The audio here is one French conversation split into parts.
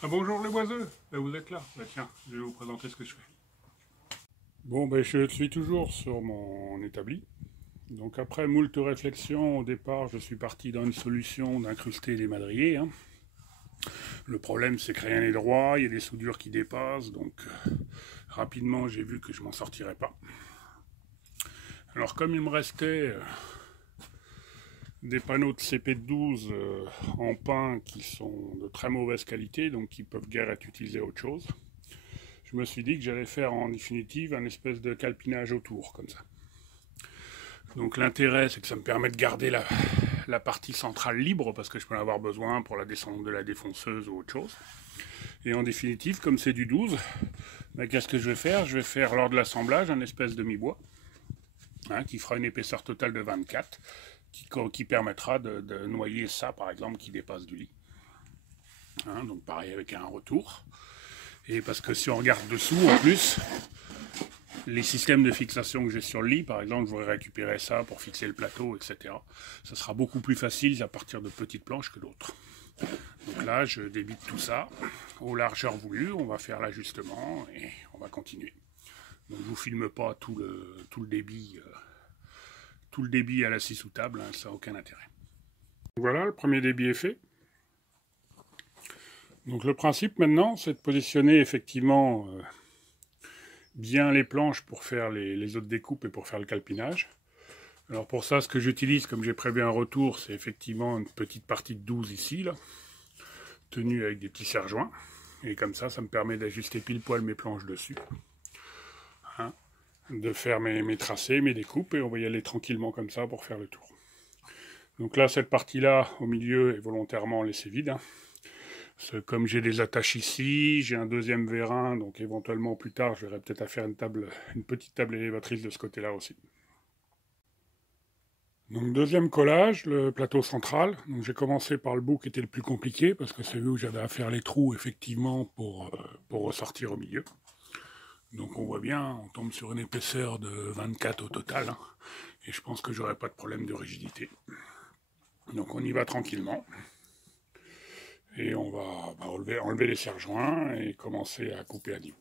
Ah bonjour les boiseux, vous êtes là. Tiens, je vais vous présenter ce que je fais. Bon, je suis toujours sur mon établi. Donc après moult réflexions, au départ, je suis parti dans une solution d'incruster les madriers, hein. Le problème, c'est que rien n'est droit, il y a des soudures qui dépassent, donc rapidement, j'ai vu que je m'en sortirais pas. Alors comme il me restait des panneaux de CP12 en pin qui sont de très mauvaise qualité, donc qui peuvent guère être utilisés à autre chose, je me suis dit que j'allais faire en définitive un espèce de calpinage autour, comme ça. Donc l'intérêt, c'est que ça me permet de garder la partie centrale libre, parce que je peux en avoir besoin pour la descente de la défonceuse ou autre chose. Et en définitive, comme c'est du 12, qu'est-ce que je vais faire? Je vais faire lors de l'assemblage un espèce de mi-bois, hein, qui fera une épaisseur totale de 24, qui permettra de noyer ça, par exemple, qui dépasse du lit. Hein, donc pareil avec un retour. Et parce que si on regarde dessous, en plus, les systèmes de fixation que j'ai sur le lit, par exemple, je voudrais récupérer ça pour fixer le plateau, etc. Ça sera beaucoup plus facile à partir de petites planches que d'autres. Donc là, je débite tout ça aux largeurs voulues, on va faire l'ajustement et on va continuer. Donc je vous filme pas tout le débit à la scie sous table, hein, ça n'a aucun intérêt. Voilà, le premier débit est fait. Donc le principe maintenant, c'est de positionner effectivement bien les planches pour faire les autres découpes et pour faire le calpinage. Alors pour ça, ce que j'utilise, comme j'ai prévu un retour, c'est effectivement une petite partie de 12 ici, là, tenue avec des petits serre-joints. Et comme ça me permet d'ajuster pile poil mes planches dessus. Hein, de faire mes tracés, mes découpes, et on va y aller tranquillement comme ça pour faire le tour. Donc là, cette partie-là, au milieu, est volontairement laissée vide. Hein. Comme j'ai des attaches ici, j'ai un deuxième vérin, donc éventuellement plus tard, je verrai peut-être à faire une petite table élévatrice de ce côté-là aussi. Donc deuxième collage, le plateau central. Donc j'ai commencé par le bout qui était le plus compliqué, parce que c'est là où j'avais à faire les trous, effectivement, pour ressortir au milieu. Donc on voit bien, on tombe sur une épaisseur de 24 au total, hein, et je pense que j'aurai pas de problème de rigidité. Donc on y va tranquillement. Et on va enlever les serre-joints et commencer à couper à niveau.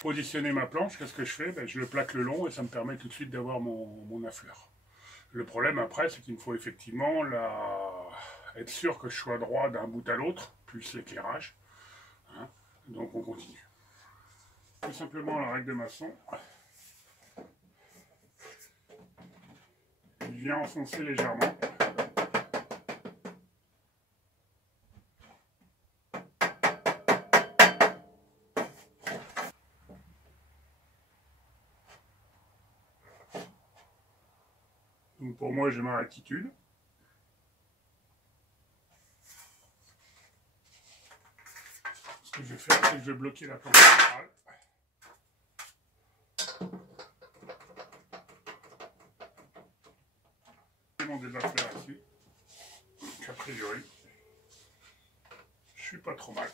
Positionner ma planche, qu'est-ce que je fais? Je le plaque le long et ça me permet tout de suite d'avoir mon affleur. Le problème après, c'est qu'il me faut effectivement être sûr que je sois droit d'un bout à l'autre, plus l'éclairage. Hein, donc on continue. Tout simplement la règle de maçon. Il vient enfoncer légèrement. Donc pour moi, j'ai ma attitude. Ce que je vais faire, c'est que je vais bloquer la planche centrale. Ils m'ont déjà fait là-dessus. Donc a priori, je suis pas trop mal.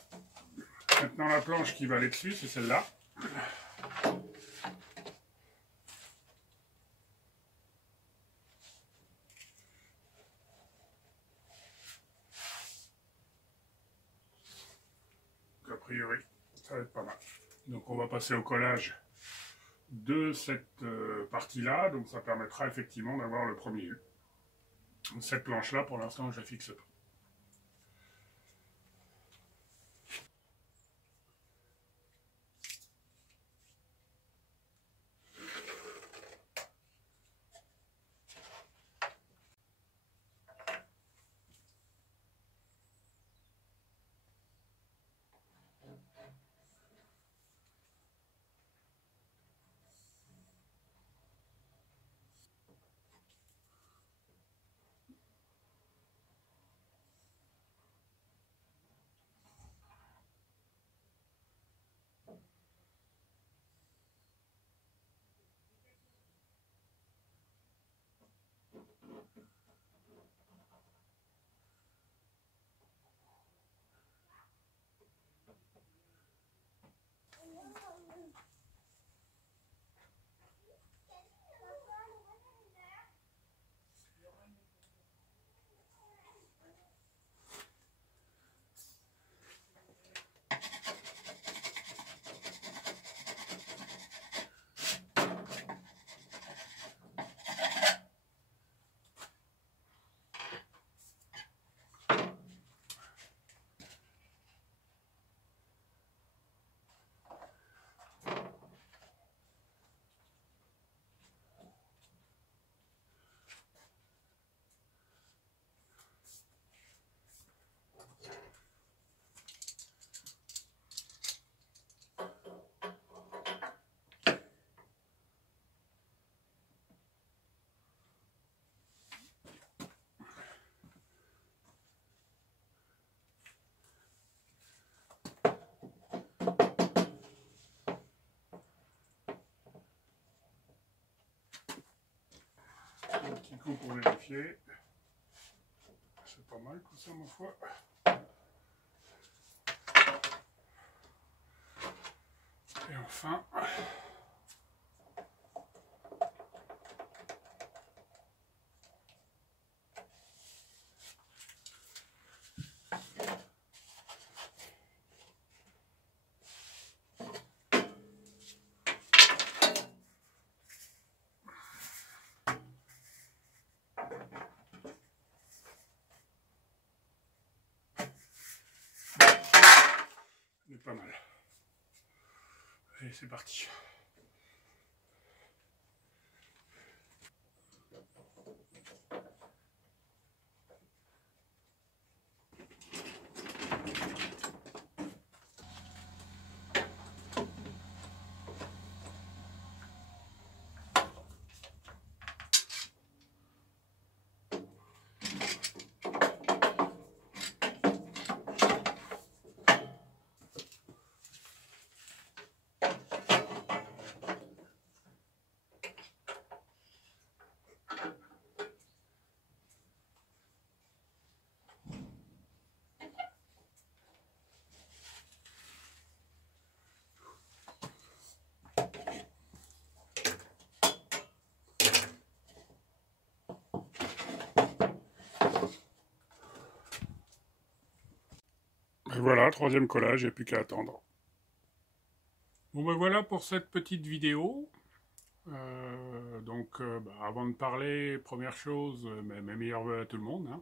Maintenant, la planche qui va aller dessus, c'est celle-là. A priori, ça va être pas mal. Donc on va passer au collage de cette partie-là, donc ça permettra effectivement d'avoir le premier U. Cette planche-là, pour l'instant, je la fixe pas. Un petit coup pour vérifier. C'est pas mal tout ça, ma foi. Et enfin, c'est pas mal. Allez, c'est parti. Et voilà, troisième collage, il n'y a plus qu'à attendre. Bon ben voilà pour cette petite vidéo. Avant de parler, première chose, mes meilleurs vœux à tout le monde. Hein.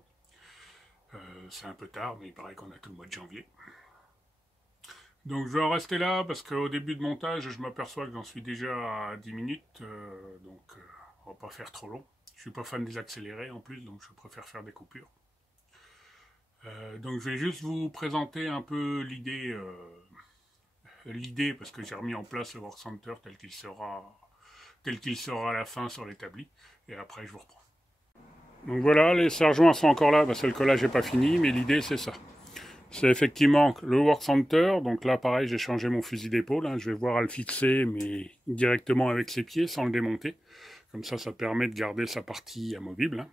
C'est un peu tard, mais il paraît qu'on a tout le mois de janvier. Donc je vais en rester là parce qu'au début de montage, je m'aperçois que j'en suis déjà à 10 minutes. On va pas faire trop long. Je suis pas fan des accélérés en plus, donc je préfère faire des coupures. Donc je vais juste vous présenter un peu l'idée, parce que j'ai remis en place le Work Center tel qu'il sera à la fin sur l'établi. Et après je vous reprends. Donc voilà, les serre-joints sont encore là, parce que le collage n'est pas fini, mais l'idée c'est ça. C'est effectivement le Work Center, donc là pareil j'ai changé mon fusil d'épaule, hein. Je vais voir à le fixer mais directement avec ses pieds sans le démonter. Comme ça permet de garder sa partie amovible, hein.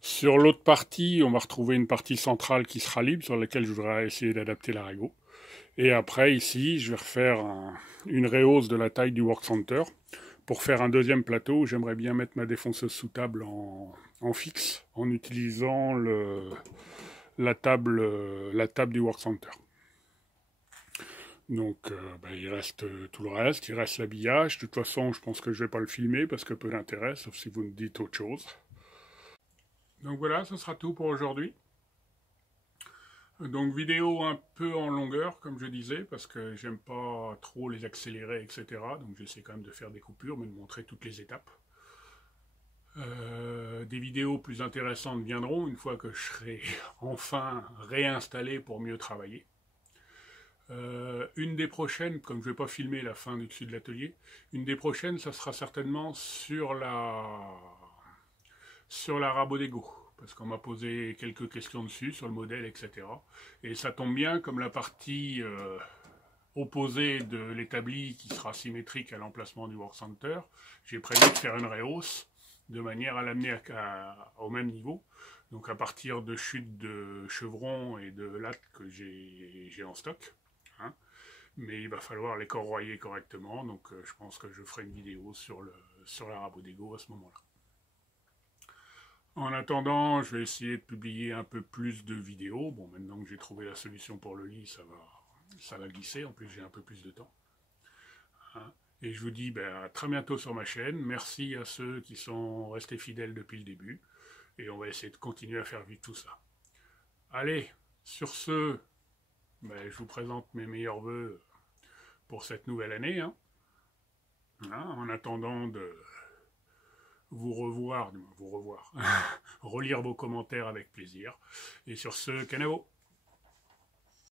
Sur l'autre partie, on va retrouver une partie centrale qui sera libre, sur laquelle je voudrais essayer d'adapter l'Arago. Et après, ici, je vais refaire une rehausse de la taille du Work Center pour faire un deuxième plateau. J'aimerais bien mettre ma défonceuse sous table en fixe, en utilisant la table du Work Center. Donc, il reste tout le reste, il reste l'habillage. De toute façon, je pense que je ne vais pas le filmer parce que peu d'intérêt, sauf si vous me dites autre chose. Donc voilà, ce sera tout pour aujourd'hui. Donc vidéo un peu en longueur, comme je disais, parce que j'aime pas trop les accélérer, etc. Donc j'essaie quand même de faire des coupures, mais de montrer toutes les étapes. Des vidéos plus intéressantes viendront une fois que je serai enfin réinstallé pour mieux travailler. Une des prochaines, comme je ne vais pas filmer la fin du dessus de l'atelier, une des prochaines, ça sera certainement sur la Rabodego, parce qu'on m'a posé quelques questions dessus, sur le modèle, etc. Et ça tombe bien, comme la partie opposée de l'établi qui sera symétrique à l'emplacement du Work Center, j'ai prévu de faire une rehausse de manière à l'amener au même niveau. Donc à partir de chutes de chevrons et de lattes que j'ai en stock. Hein. Mais il va falloir les corroyer correctement, donc je pense que je ferai une vidéo sur la Rabodego à ce moment-là. En attendant, je vais essayer de publier un peu plus de vidéos. Bon, maintenant que j'ai trouvé la solution pour le lit, ça va glisser. En plus, j'ai un peu plus de temps. Hein. Et je vous dis à très bientôt sur ma chaîne. Merci à ceux qui sont restés fidèles depuis le début. Et on va essayer de continuer à faire vivre tout ça. Allez, sur ce, je vous présente mes meilleurs vœux pour cette nouvelle année. Hein. En attendant de vous revoir, relire vos commentaires avec plaisir. Et sur ce, Canavo.